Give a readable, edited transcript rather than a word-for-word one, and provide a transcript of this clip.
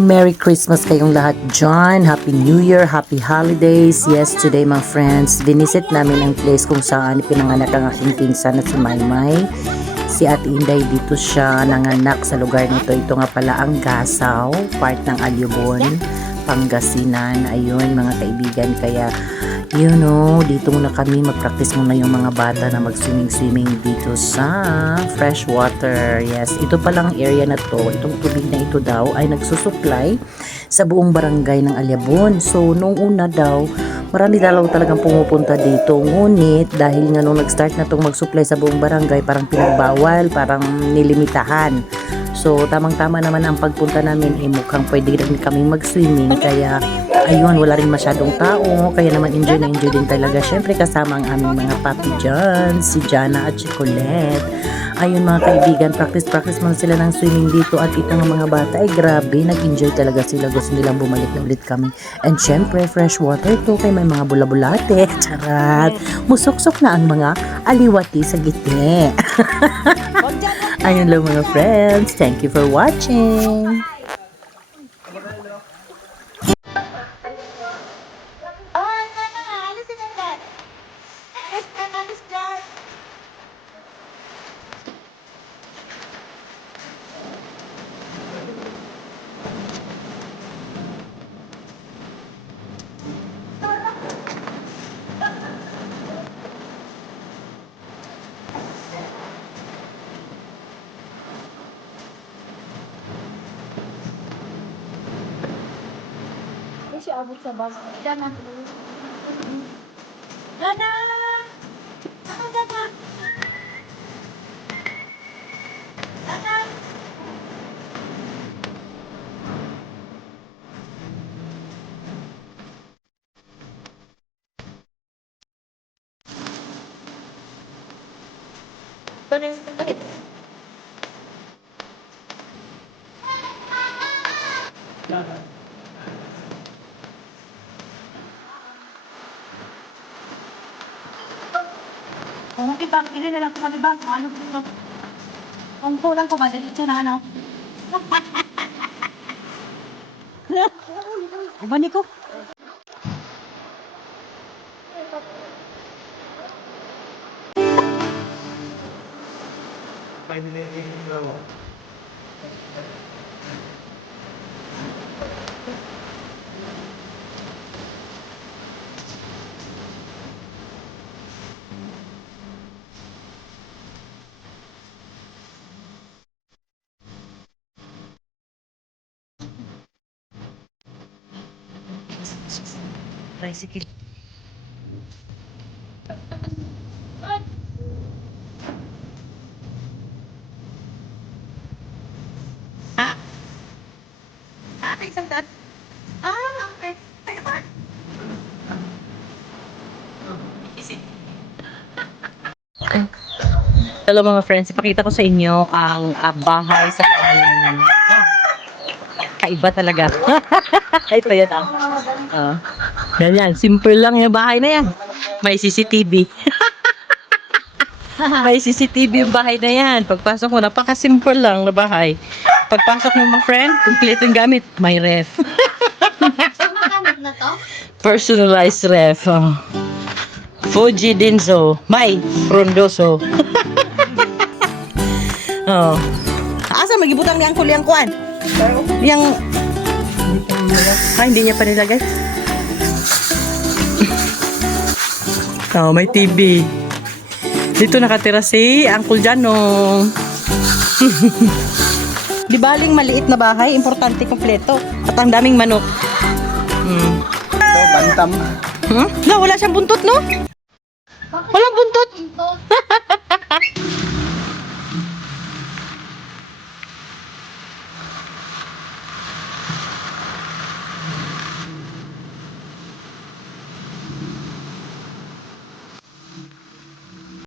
Merry Christmas kayong lahat dyan. Happy New Year, Happy Holidays. Yes, today mga friends, visit namin ang place kung saan pinanganak ang aking pinsan at si Maymay. Si Ate Inday dito siya nanganak sa lugar nito. Ito nga pala ang Gasaw, part ng Alyubon, Pangasinan. Ayun mga kaibigan, kaya you know, dito muna kami mag-practice muna yung mga bata na mag-swimming dito sa fresh water. Yes, ito palang area na to, itong tubig na ito daw ay nagsusupply sa buong barangay ng Alyabon. So, nung una daw, marami daw talagang pumupunta dito. Ngunit, dahil nga nung nag-start na itong mag-supply sa buong barangay, parang pinagbawal, parang nilimitahan. So, tamang-tama naman ang pagpunta namin, mukhang pwede rin kami mag-swimming. Kaya, ayun, wala rin masyadong tao. Kaya naman enjoy na enjoy din talaga. Siyempre, kasama ang aming mga papi dyan, si Jana at si Colette. Ayun mga kaibigan, practice muna sila ng swimming dito. At ito ng mga bata, ay grabe, nag-enjoy talaga sila. Gusto nilang bumalik na ulit kami. And syempre, fresh water to, kaya may mga bula-bulate. Charat! Musuksok na ang mga aliwati sa gitne. Ayun lang mga friends. Thank you for watching. Siya abot sa bus. Dana. Dana! Ako, Dana! Dana! Dana. Kung ibang, hindi na lang kung ibang, ano dito? Kung kulang ko ba, dito na ano? Ubani ko. Tricycle. Isang daan. Okay. Hello mga friends, ipakita ko sa inyo ang bahay sa amin. Kaiba talaga. Ito yan yan, simple lang yung bahay na yan. May CCTV. May CCTV yung bahay na yan. Pagpasok mo, napaka-simple lang na bahay. Pagpasok mo mga friend, complete yung gamit. May ref. Saan makamit na to? Personalized ref. Fuji Dinso. May Frondoso. Oh. Asa magibutang ni Uncle yang kuan? Yang hindi niya pa nilagay. Oh, may TV. Dito nakatira si Uncle Janong. Di baling maliit na bahay, importante kompleto. At ang daming manok. Bantam. No, wala siyang buntot, no? Walang buntot.